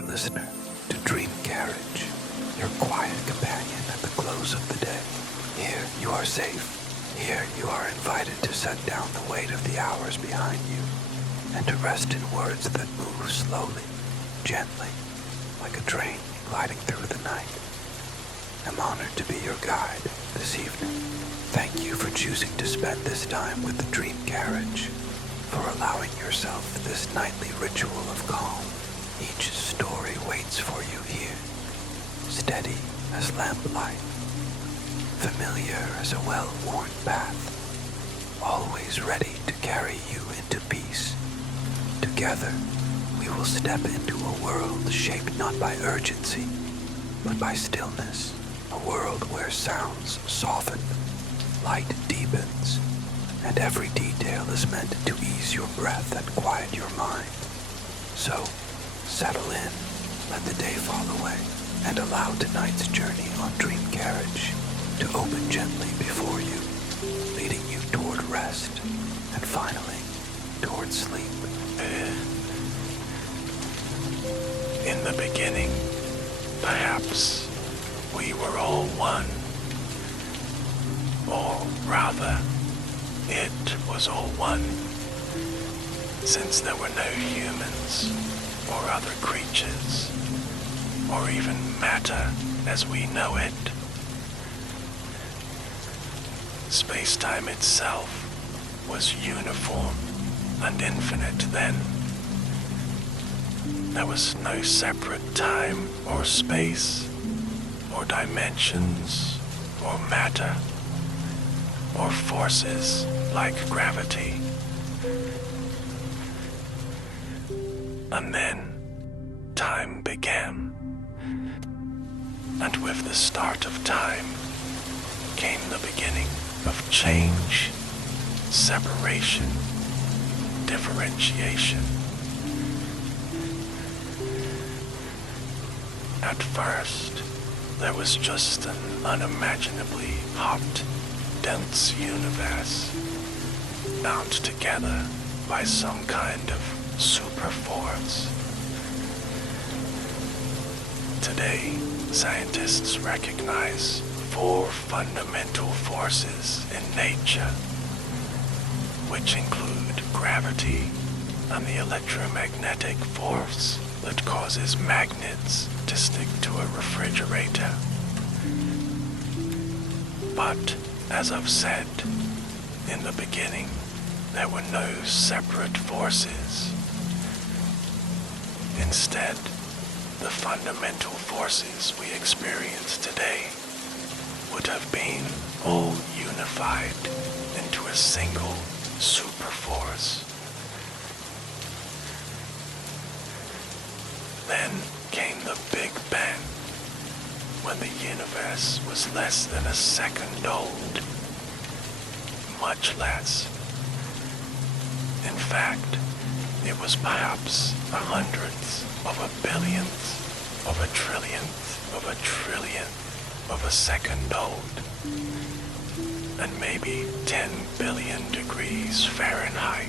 dear listener, to Dream Carriage, your quiet companion at the close of the day. Here you are safe. Here you are invited to set down the weight of the hours behind you and to rest in words that move slowly, gently, like a train gliding through the night. I'm honored to be your guide this evening. Thank you for choosing to spend this time with the Dream Carriage, for allowing yourself this nightly ritual of calm. Each story waits for you here, steady as lamplight, familiar as a well-worn path, always ready to carry you into peace. Together, we will step into a world shaped not by urgency, but by stillness, a world where sounds soften, light deepens, and every detail is meant to ease your breath and quiet your mind. So, settle in, let the day fall away, and allow tonight's journey on Dream Carriage to open gently before you, leading you toward rest, and finally, toward sleep. In the beginning, perhaps we were all one. Or rather, it was all one, since there were no humans or other creatures, or even matter as we know it. Space-time itself was uniform and infinite then. There was no separate time or space, or dimensions, or matter, or forces like gravity. And then time began. And with the start of time came the beginning of change, separation, differentiation. At first, there was just an unimaginably hot, dense universe, bound together by some kind of super force. Today, scientists recognize 4 fundamental forces in nature, which include gravity and the electromagnetic force that causes magnets to stick to a refrigerator. But, as I've said, in the beginning, there were no separate forces. Instead, the fundamental forces we experience today would have been all unified into a single super force. Then came the Big Bang, when the universe was less than a second old. Much less. In fact, it was perhaps a hundredth of a billionth of a trillionth of a trillionth of a second old, and maybe 10 billion degrees Fahrenheit.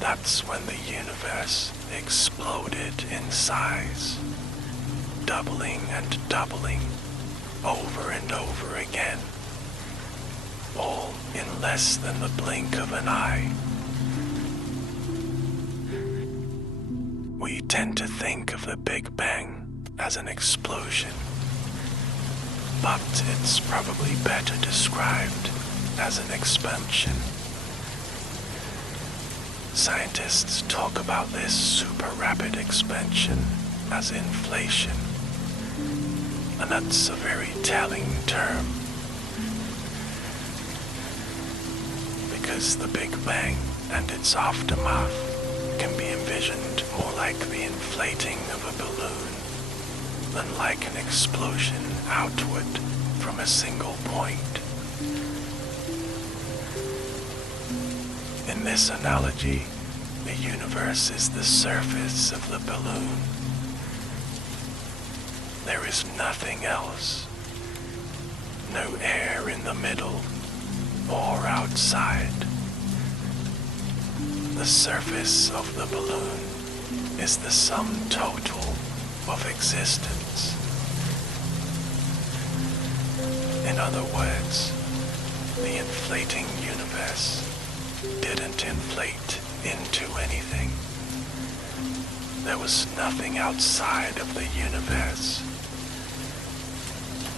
That's when the universe exploded in size, doubling and doubling over and over again, all in less than the blink of an eye. We tend to think of the Big Bang as an explosion, but it's probably better described as an expansion. Scientists talk about this super rapid expansion as inflation, and that's a very telling term, because the Big Bang and its aftermath can be envisioned more like the inflating of a balloon than like an explosion outward from a single point. In this analogy, the universe is the surface of the balloon. There is nothing else. No air in the middle or outside. the surface of the balloon is the sum total of existence. In other words, the inflating universe didn't inflate into anything. There was nothing outside of the universe,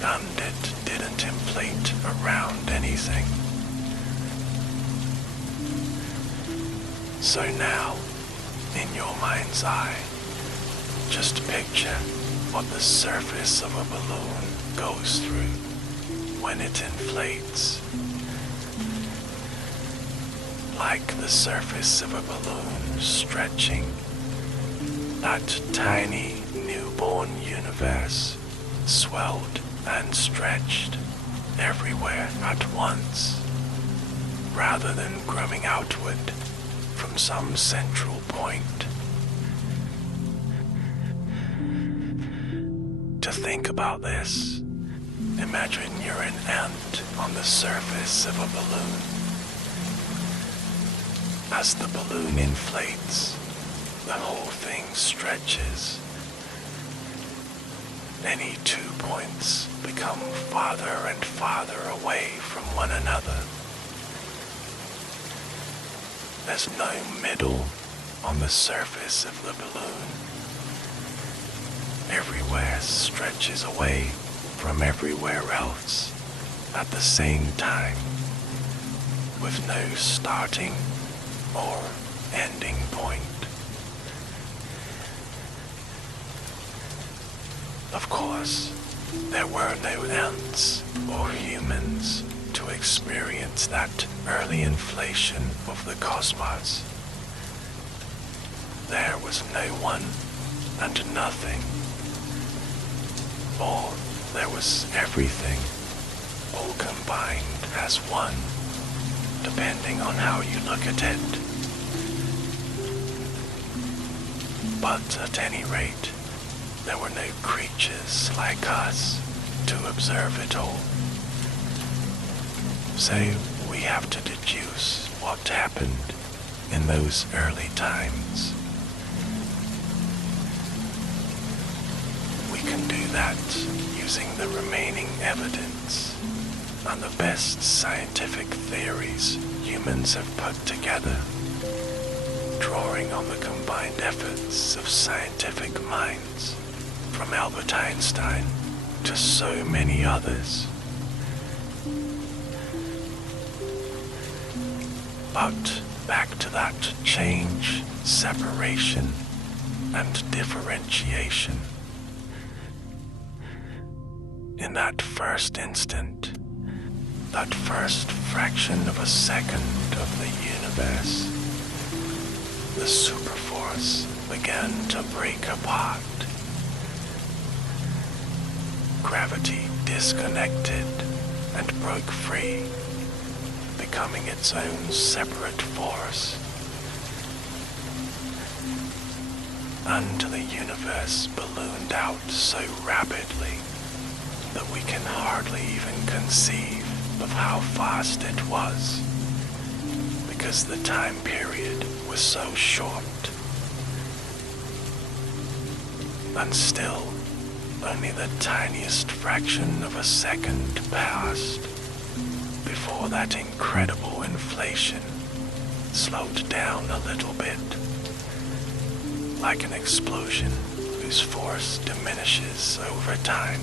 and it didn't inflate around anything. So now, in your mind's eye, just picture what the surface of a balloon goes through when it inflates. Like the surface of a balloon stretching, that tiny newborn universe swelled and stretched everywhere at once, rather than growing outward from some central point. To think about this, imagine you're an ant on the surface of a balloon. As the balloon inflates, the whole thing stretches. Any 2 points become farther and farther away from one another. There's no middle on the surface of the balloon. Everywhere stretches away from everywhere else at the same time, with no starting or ending point. Of course, there were no ants or humans to experience that early inflation of the cosmos. There was no one and nothing, or there was everything, all combined as one, depending on how you look at it. But at any rate, there were no creatures like us to observe it all. So we have to deduce what happened in those early times. We can do that using the remaining evidence and the best scientific theories humans have put together, drawing on the combined efforts of scientific minds, from Albert Einstein to so many others. But back to that change, separation, and differentiation. In that first instant, that first fraction of a second of the universe, the superforce began to break apart. Gravity disconnected and broke free, becoming its own separate force. And the universe ballooned out so rapidly that we can hardly even conceive of how fast it was, because the time period was so short. And still, only the tiniest fraction of a second passed before that incredible inflation slowed down a little bit, like an explosion whose force diminishes over time.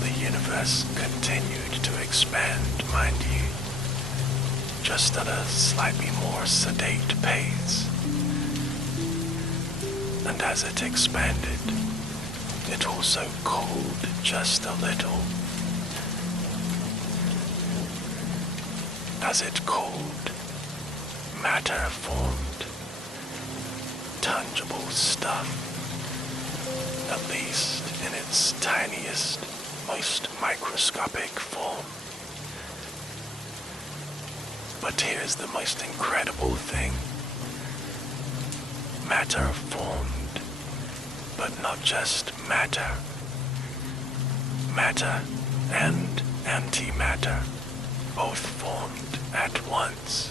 The universe continued to expand, mind you, just at a slightly more sedate pace. And as it expanded, it also cooled just a little. As it cooled, matter formed, tangible stuff, at least in its tiniest, most microscopic form. But here's the most incredible thing. Matter formed, but not just matter. Matter and antimatter both formed at once.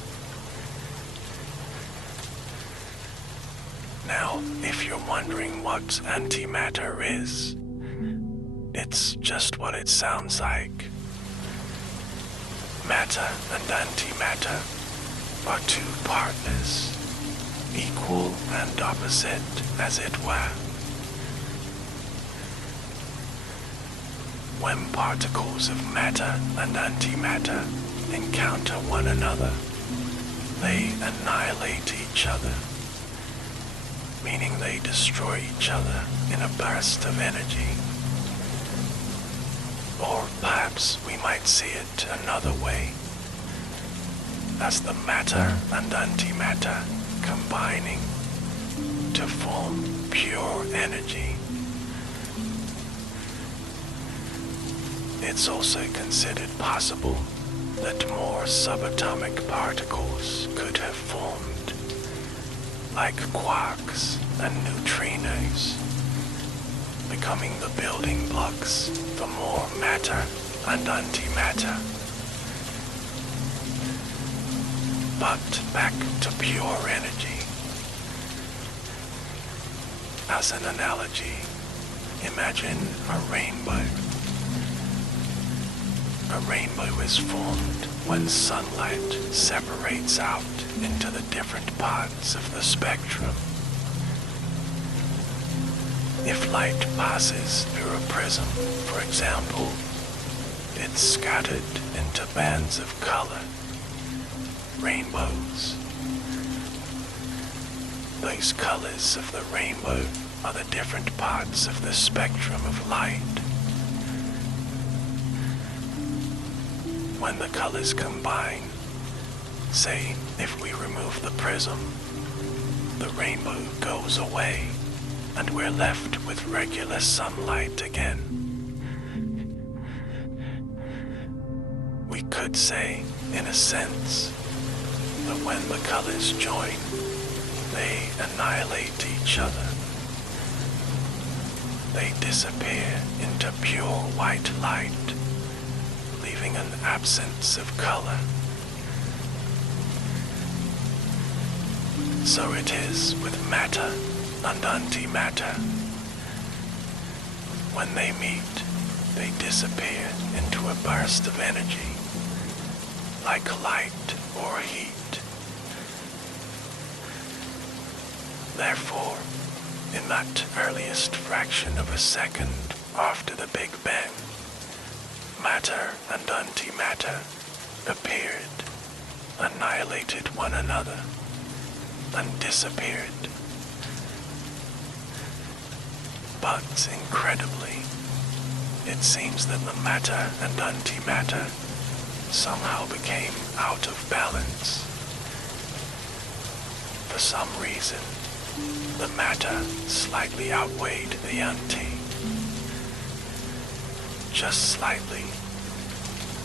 Now, if you're wondering what antimatter is, it's just what it sounds like. Matter and antimatter are two partners, equal and opposite, as it were. When particles of matter and antimatter encounter one another, they annihilate each other, meaning they destroy each other in a burst of energy. Or perhaps we might see it another way, as the matter and antimatter combining to form pure energy. It's also considered possible that more subatomic particles could have formed, like quarks and neutrinos, becoming the building blocks for more matter and antimatter. But back to pure energy. As an analogy, imagine a rainbow. A rainbow is formed when sunlight separates out into the different parts of the spectrum. If light passes through a prism, for example, it's scattered into bands of color, rainbows. Those colors of the rainbow are the different parts of the spectrum of light. When the colors combine, say if we remove the prism, the rainbow goes away and we're left with regular sunlight again. We could say, in a sense, that when the colors join, they annihilate each other. They disappear into pure white light, leaving an absence of color. So it is with matter and antimatter. When they meet, they disappear into a burst of energy, like light or heat. Therefore, in that earliest fraction of a second after the Big Bang, matter and antimatter appeared, annihilated one another, and disappeared. But incredibly, it seems that the matter and antimatter somehow became out of balance. For some reason, the matter slightly outweighed the anti. Just slightly.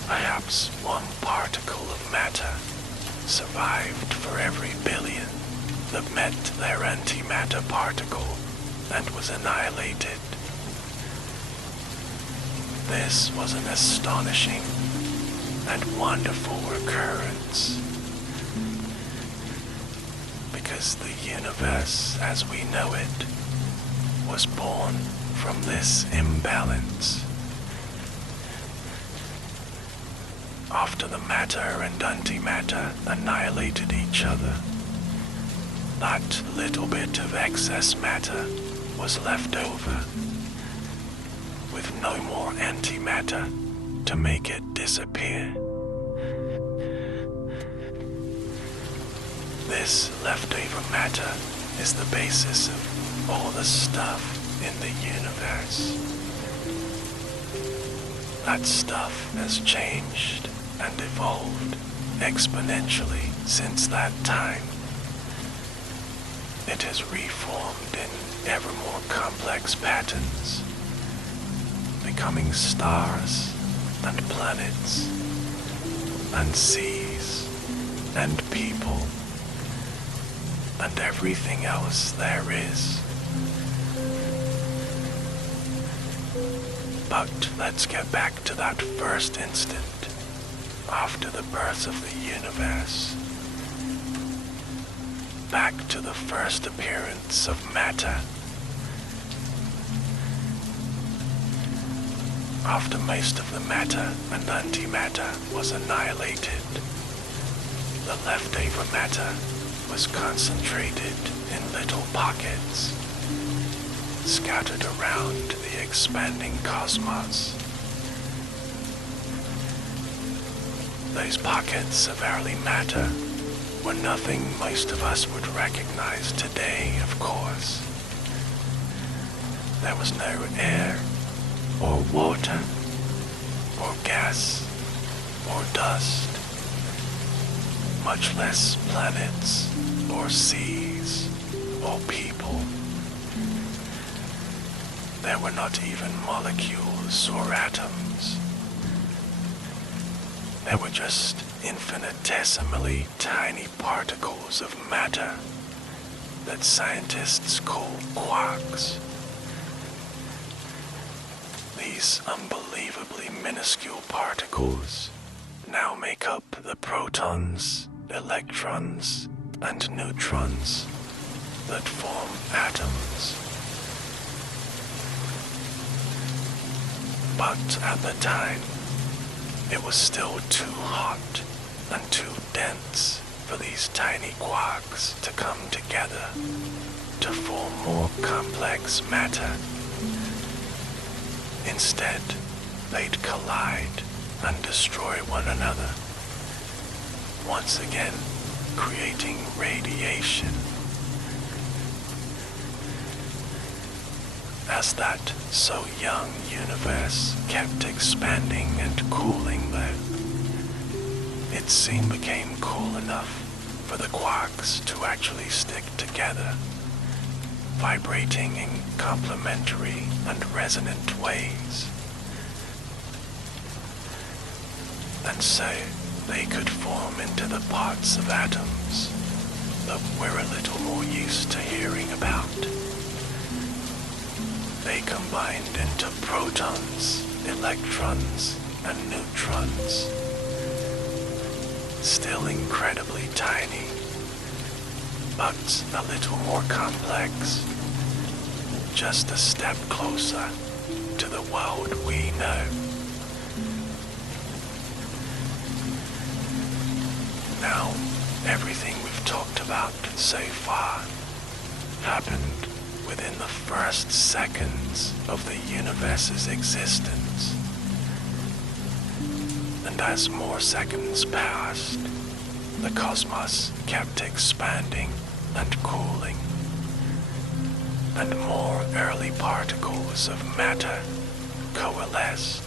Perhaps one particle of matter survived for every billion that met their antimatter particle and was annihilated. This was an astonishing and wonderful occurrence, because the universe as we know it was born from this imbalance. After the matter and antimatter annihilated each other, that little bit of excess matter was left over, with no more antimatter to make it disappear. This leftover matter is the basis of all the stuff in the universe. That stuff has changed and evolved exponentially since that time. It has reformed in ever more complex patterns, becoming stars and planets and seas and people and everything else there is. But let's get back to that first instant after the birth of the universe, back to the first appearance of matter. After most of the matter and antimatter was annihilated, the leftover matter was concentrated in little pockets, scattered around the expanding cosmos. Those pockets of early matter were nothing most of us would recognize today, of course. There was no air, or water, or gas, or dust, much less planets, or seas, or people. There were not even molecules or atoms. There were just infinitesimally tiny particles of matter that scientists call quarks. These unbelievably minuscule particles now make up the protons, electrons, and neutrons that form atoms. But at the time, it was still too hot and too dense for these tiny quarks to come together to form more complex matter. Instead, they'd collide and destroy one another, once again creating radiation. As that so young universe kept expanding and cooling though, it soon became cool enough for the quarks to actually stick together, vibrating in complementary and resonant ways. And so they could form into the parts of atoms that we're a little more used to hearing about. They combined into protons, electrons, and neutrons. Still incredibly tiny, but a little more complex. Just a step closer to the world we know. Now, everything we've talked about so far happened within the first seconds of the universe's existence. And as more seconds passed, the cosmos kept expanding and cooling, and more early particles of matter coalesced,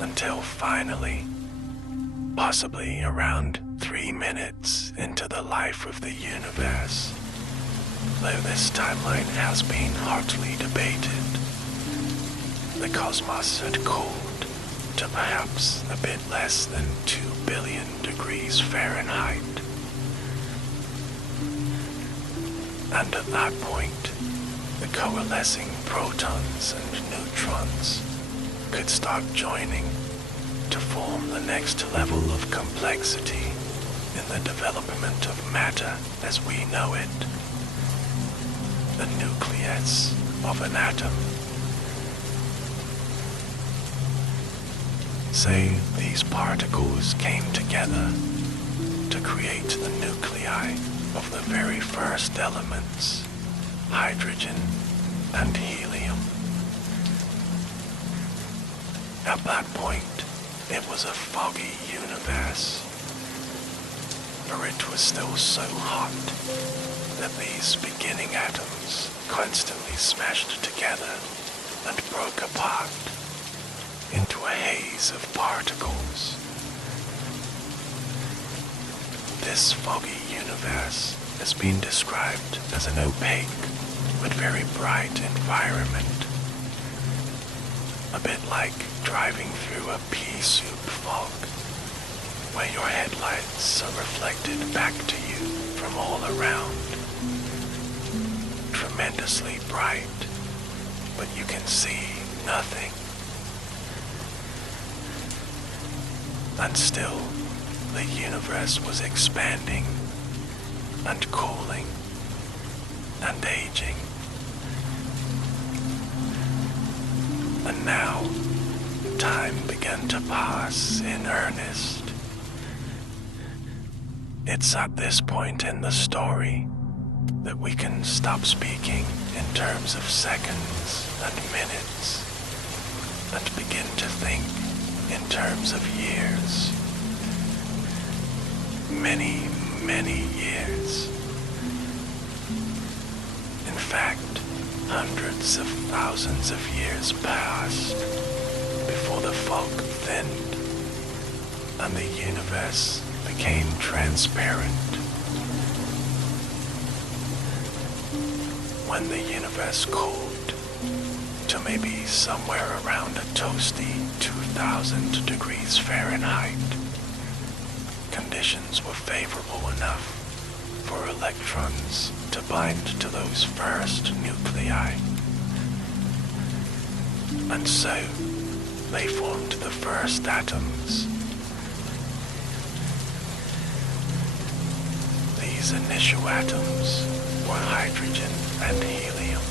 until finally, possibly around 3 minutes into the life of the universe, though this timeline has been hotly debated, the cosmos had cooled to perhaps a bit less than 2 billion degrees Fahrenheit. And at that point, the coalescing protons and neutrons could start joining to form the next level of complexity in the development of matter as we know it, the nucleus of an atom. Say these particles came together to create the nuclei of the very first elements, hydrogen and helium. At that point, it was a foggy universe, for it was still so hot that these beginning atoms constantly smashed together and broke apart into a haze of particles. This foggy universe has been described as an opaque but very bright environment, a bit like driving through a pea soup fog, where your headlights are reflected back to you from all around. Tremendously bright, but you can see nothing. And still, the universe was expanding and cooling and aging. And now, time began to pass in earnest. It's at this point in the story that we can stop speaking in terms of seconds and minutes and begin to think in terms of years. Many, many years. In fact, hundreds of thousands of years passed before the fog thinned and the universe became transparent. When the universe cooled to maybe somewhere around a toasty 2000 degrees Fahrenheit, conditions were favorable enough for electrons to bind to those first nuclei. And so, they formed the first atoms. These initial atoms were hydrogen and helium,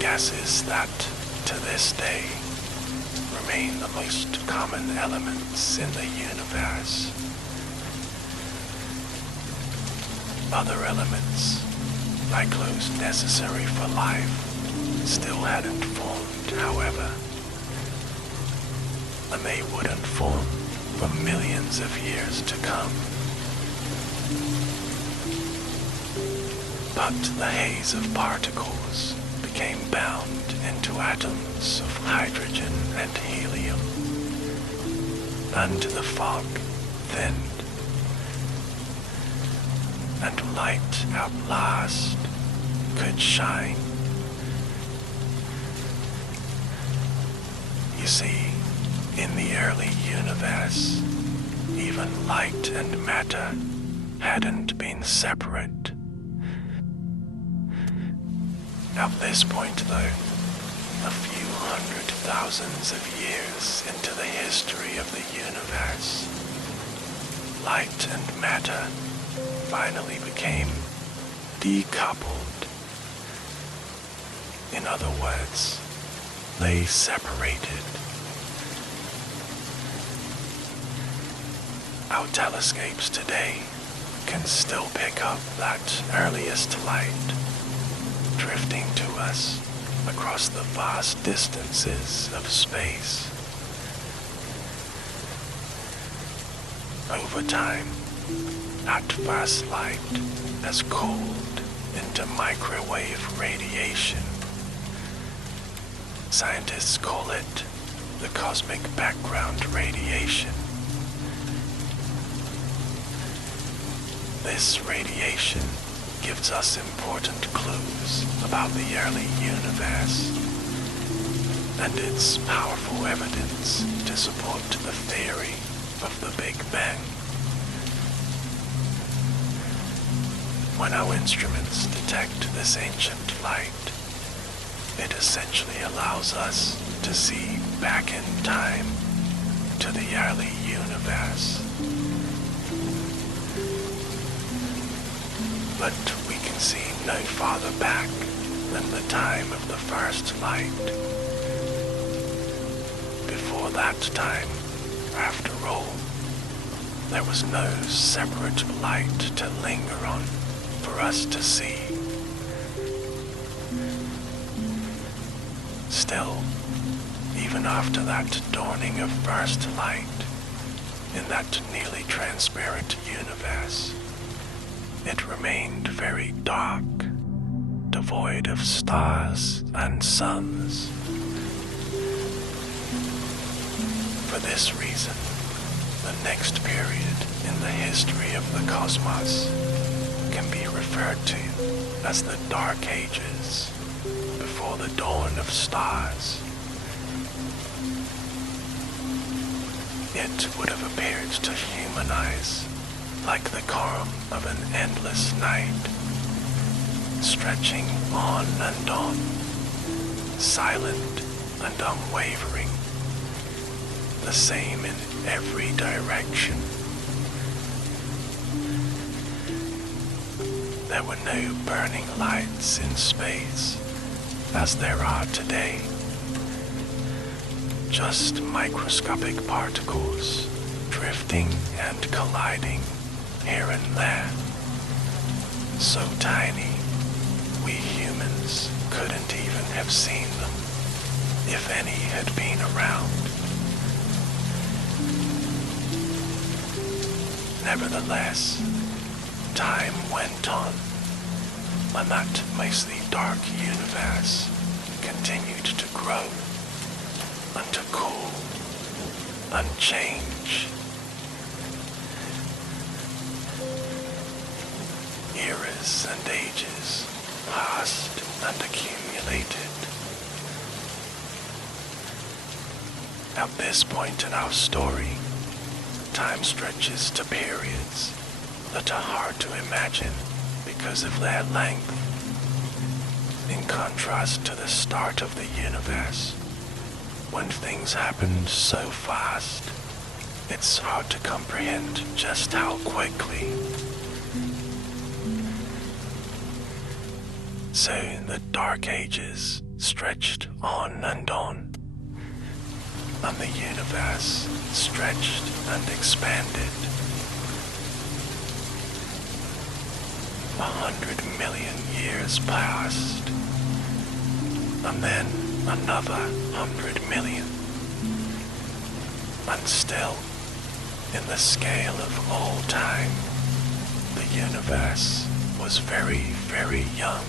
gases that, to this day, remain the most common elements in the universe. Other elements, like those necessary for life, still hadn't formed, however, and they wouldn't form for millions of years to come. But the haze of particles became bound into atoms of hydrogen and helium, and the fog thinned, and light at last could shine. You see, in the early universe, even light and matter hadn't been separate. At this point, though, a few hundred thousands of years into the history of the universe, light and matter finally became decoupled. In other words, they separated. Our telescopes today can still pick up that earliest light, drifting to us across the vast distances of space. Over time, that vast light has cooled into microwave radiation. Scientists call it the cosmic background radiation. This radiation gives us important clues about the early universe, and it's powerful evidence to support the theory of the Big Bang. When our instruments detect this ancient light, it essentially allows us to see back in time to the early universe. But we can see no farther back than the time of the first light. Before that time, after all, there was no separate light to linger on for us to see. Still, even after that dawning of first light in that nearly transparent universe, it remained very dark, devoid of stars and suns. For this reason, the next period in the history of the cosmos can be referred to as the Dark Ages, before the dawn of stars. It would have appeared to humanize like the calm of an endless night, stretching on and on, silent and unwavering, the same in every direction. There were no burning lights in space as there are today. Just microscopic particles drifting and colliding here and there. So tiny, we humans couldn't even have seen them if any had been around. Nevertheless, time went on, and that mostly dark universe continued to grow and to cool and change. Eras and ages passed and accumulated. At this point in our story, time stretches to periods that are hard to imagine because of their length. In contrast to the start of the universe, when things happened so fast, it's hard to comprehend just how quickly. So the Dark Ages stretched on, and the universe stretched and expanded. 100 million years passed, and then another 100 million. And still, in the scale of all time, the universe was very, very young.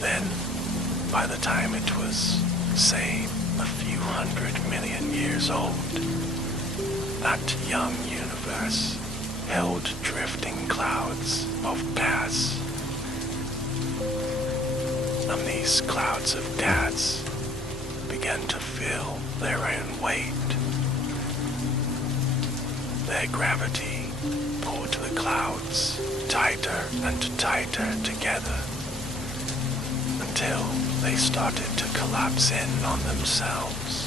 Then, by the time it was, say, a few 100 million years old, that young universe held drifting clouds of gas. And these clouds of gas began to feel their own weight. Their gravity pulled the clouds tighter and tighter together until they started to collapse in on themselves.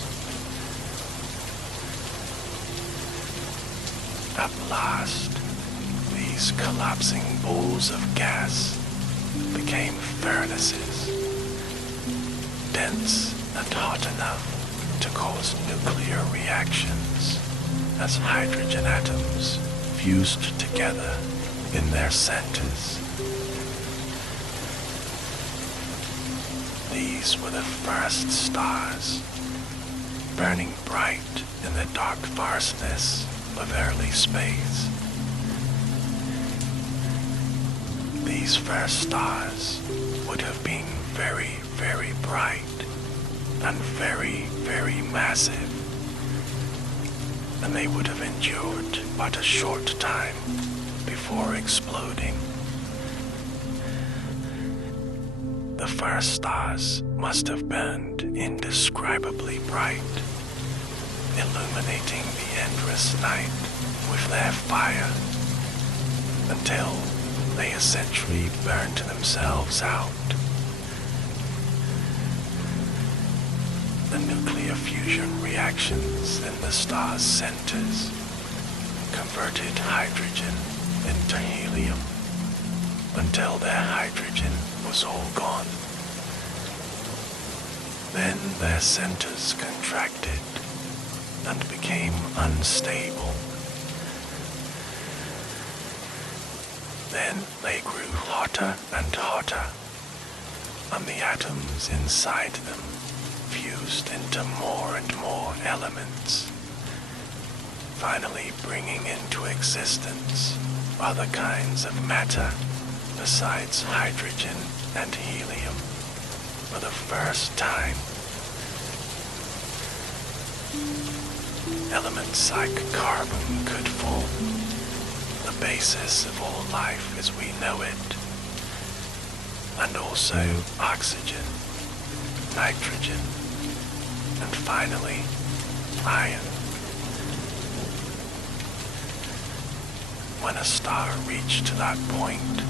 At last, these collapsing balls of gas became furnaces, dense and hot enough to cause nuclear reactions as hydrogen atoms fused together in their centers. These were the first stars, burning bright in the dark vastness of early space. These first stars would have been very, very bright and very, very massive, and they would have endured but a short time before exploding. The first stars must have burned indescribably bright, illuminating the endless night with their fire until they essentially burned themselves out. The nuclear fusion reactions in the star's centers converted hydrogen into helium until their hydrogen was all gone. Then their centers contracted and became unstable. Then they grew hotter and hotter, and the atoms inside them fused into more and more elements, finally bringing into existence other kinds of matter besides hydrogen and helium for the first time. Elements like carbon could form the basis of all life as we know it, and also oxygen, nitrogen, and finally iron. When a star reached that point,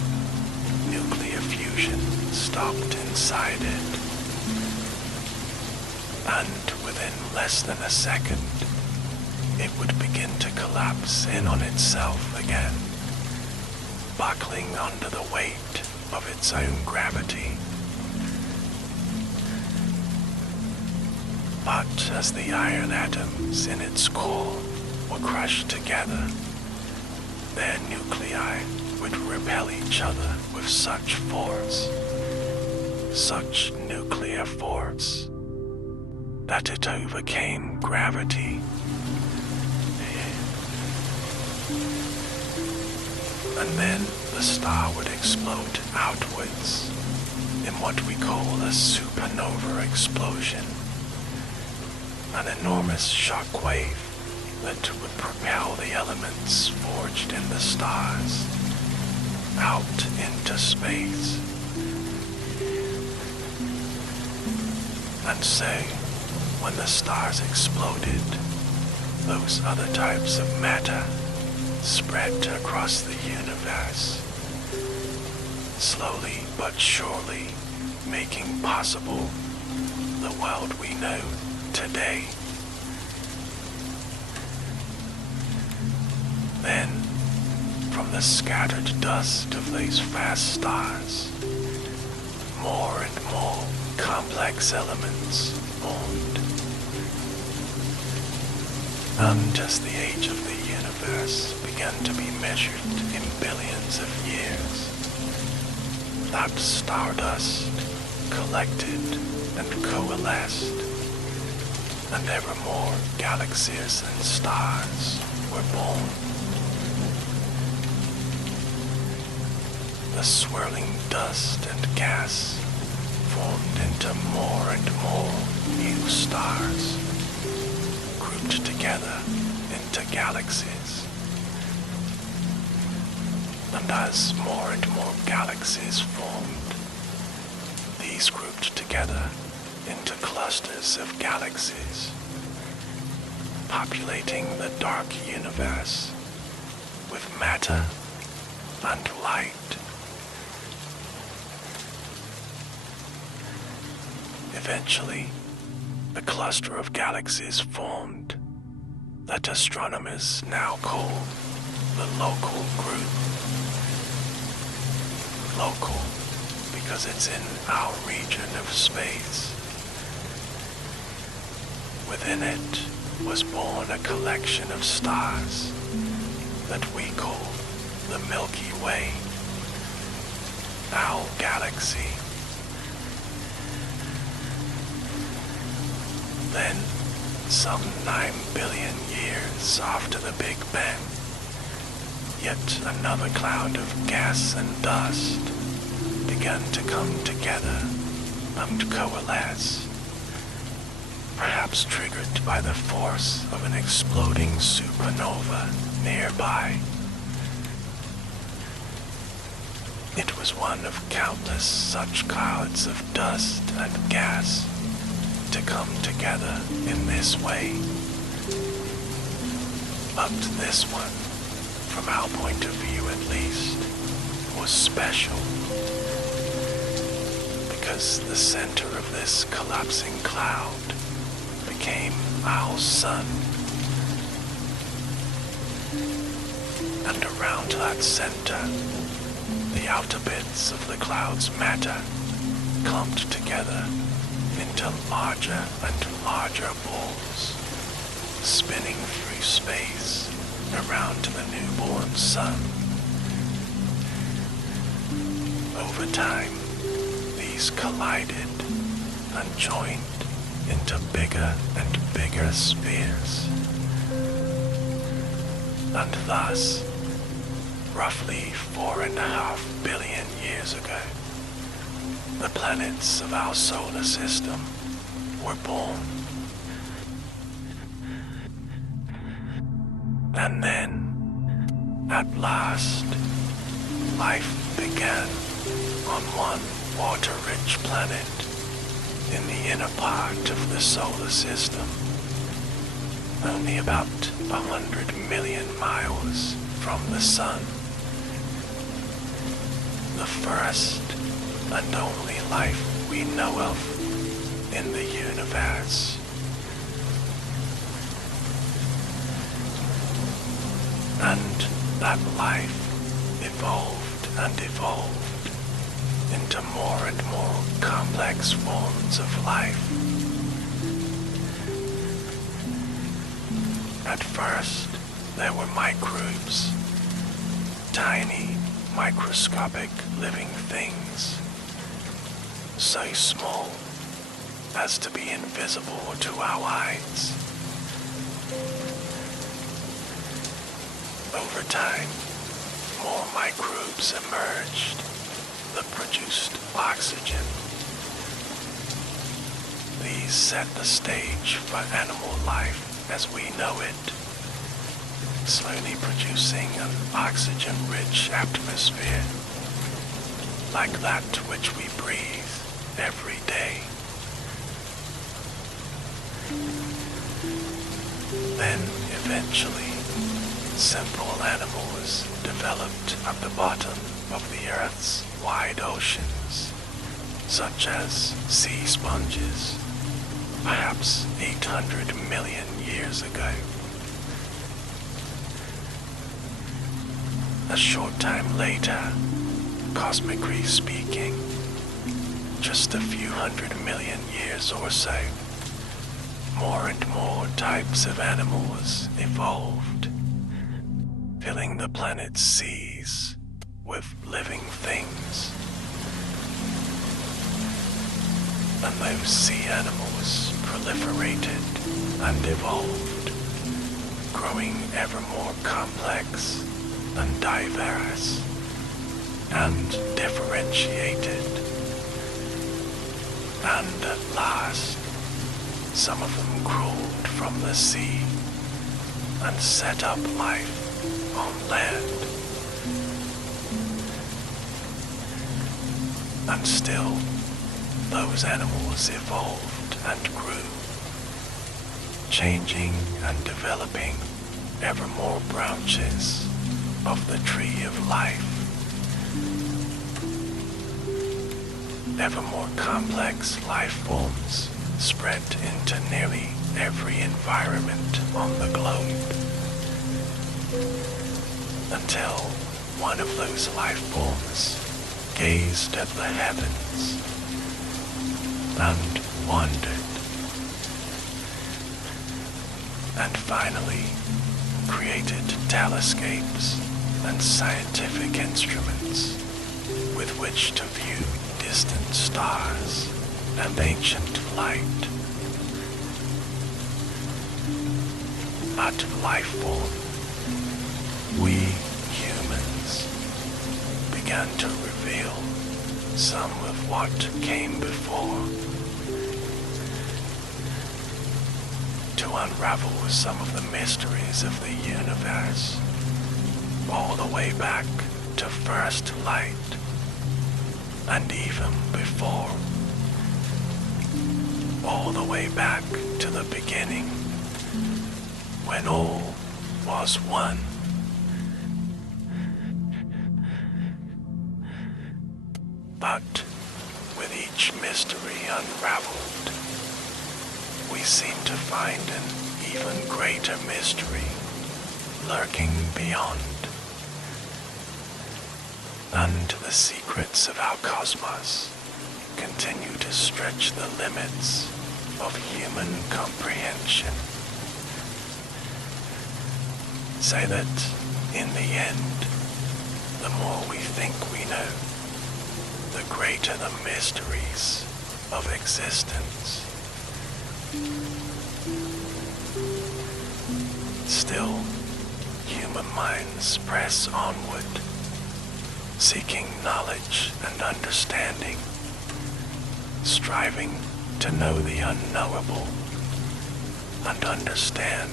nuclear fusion stopped inside it, and with within less than a second, it would begin to collapse in on itself again, buckling under the weight of its own gravity. But as the iron atoms in its core were crushed together, their nuclei would repel each other with such force, such nuclear force, that it overcame gravity. And then the star would explode outwards in what we call a supernova explosion, an enormous shock wave that would propel the elements forged in the stars out into space. And so, when the stars exploded, those other types of matter spread across the universe, slowly but surely making possible the world we know today. Then, from the scattered dust of those vast stars, more and more complex elements formed. And as the age of the universe began to be measured in billions of years, that stardust collected and coalesced, and ever more galaxies and stars were born. The swirling dust and gas formed into more and more new stars, grouped together into galaxies. And as more and more galaxies formed, these grouped together into clusters of galaxies, populating the dark universe with matter and light. Eventually, a cluster of galaxies formed that astronomers now call the local group. Local because it's in our region of space. Within it was born a collection of stars that we call the Milky Way, our galaxy. Then, some 9 billion years after the Big Bang, yet another cloud of gas and dust began to come together and coalesce, perhaps triggered by the force of an exploding supernova nearby. It was one of countless such clouds of dust and gas to come together in this way. But this one, from our point of view at least, was special, because the center of this collapsing cloud became our sun. And around that center, the outer bits of the cloud's matter clumped together into larger and larger balls, spinning through space around the newborn sun. Over time, these collided and joined into bigger and bigger spheres. And thus, roughly 4.5 billion years ago, the planets of our solar system were born. And then, at last, life began on one water-rich planet in the inner part of the solar system, only about 100 million miles from the sun. The first and only life we know of in the universe. and that life evolved and evolved into more and more complex forms of life. At first, there were microbes, tiny, microscopic living things, so small as to be invisible to our eyes. Over time, more microbes emerged that produced oxygen. These set the stage for animal life as we know it, slowly producing an oxygen-rich atmosphere, like that which we breathe every day. Then, eventually, simple animals developed at the bottom of the Earth's wide oceans, such as sea sponges, perhaps 800 million years ago. A short time later, cosmically speaking, just a few 100 million years or so, more and more types of animals evolved, filling the planet's seas with living things. And those sea animals proliferated and evolved, growing ever more complex and diverse and differentiated. And at last, some of them crawled from the sea and set up life on land. And still, those animals evolved and grew, changing and developing ever more branches of the tree of life. Ever more complex life forms spread into nearly every environment on the globe, until one of those life forms gazed at the heavens and wondered, and finally created telescopes and scientific instruments with which to view distant stars and ancient light. Out of life form, we humans began to reveal some of what came before, to unravel some of the mysteries of the universe, all the way back to first light, and even before, all the way back to the beginning, when all was one. But with each mystery unraveled, we seem to find an even greater mystery lurking beyond. And the secrets of our cosmos continue to stretch the limits of human comprehension, so that in the end, the more we think we know, the greater the mysteries of existence. Still, human minds press onward, seeking knowledge and understanding, striving to know the unknowable and understand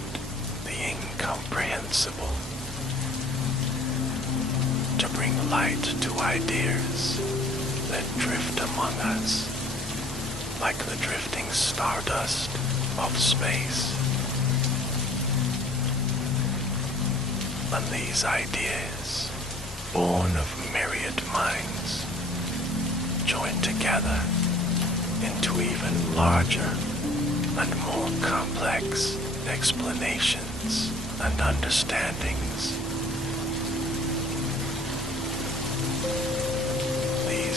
the incomprehensible, to bring light to ideas that drift among us like the drifting stardust of space. And these ideas, born of myriad minds, join together into even larger and more complex explanations and understandings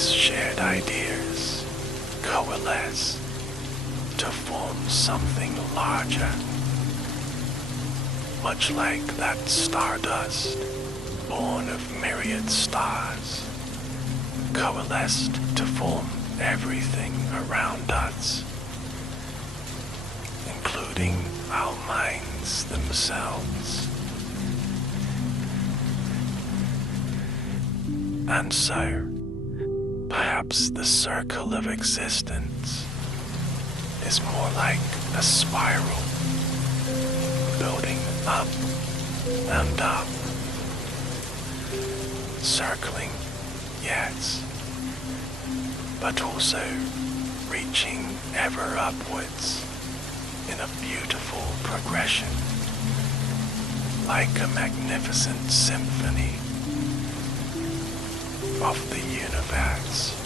these shared ideas coalesce to form something larger, much like that stardust born of myriad stars, coalesced to form everything around us, including our minds themselves. And so, perhaps the circle of existence is more like a spiral, building up and up, circling, yes, but also reaching ever upwards in a beautiful progression, like a magnificent symphony of the universe.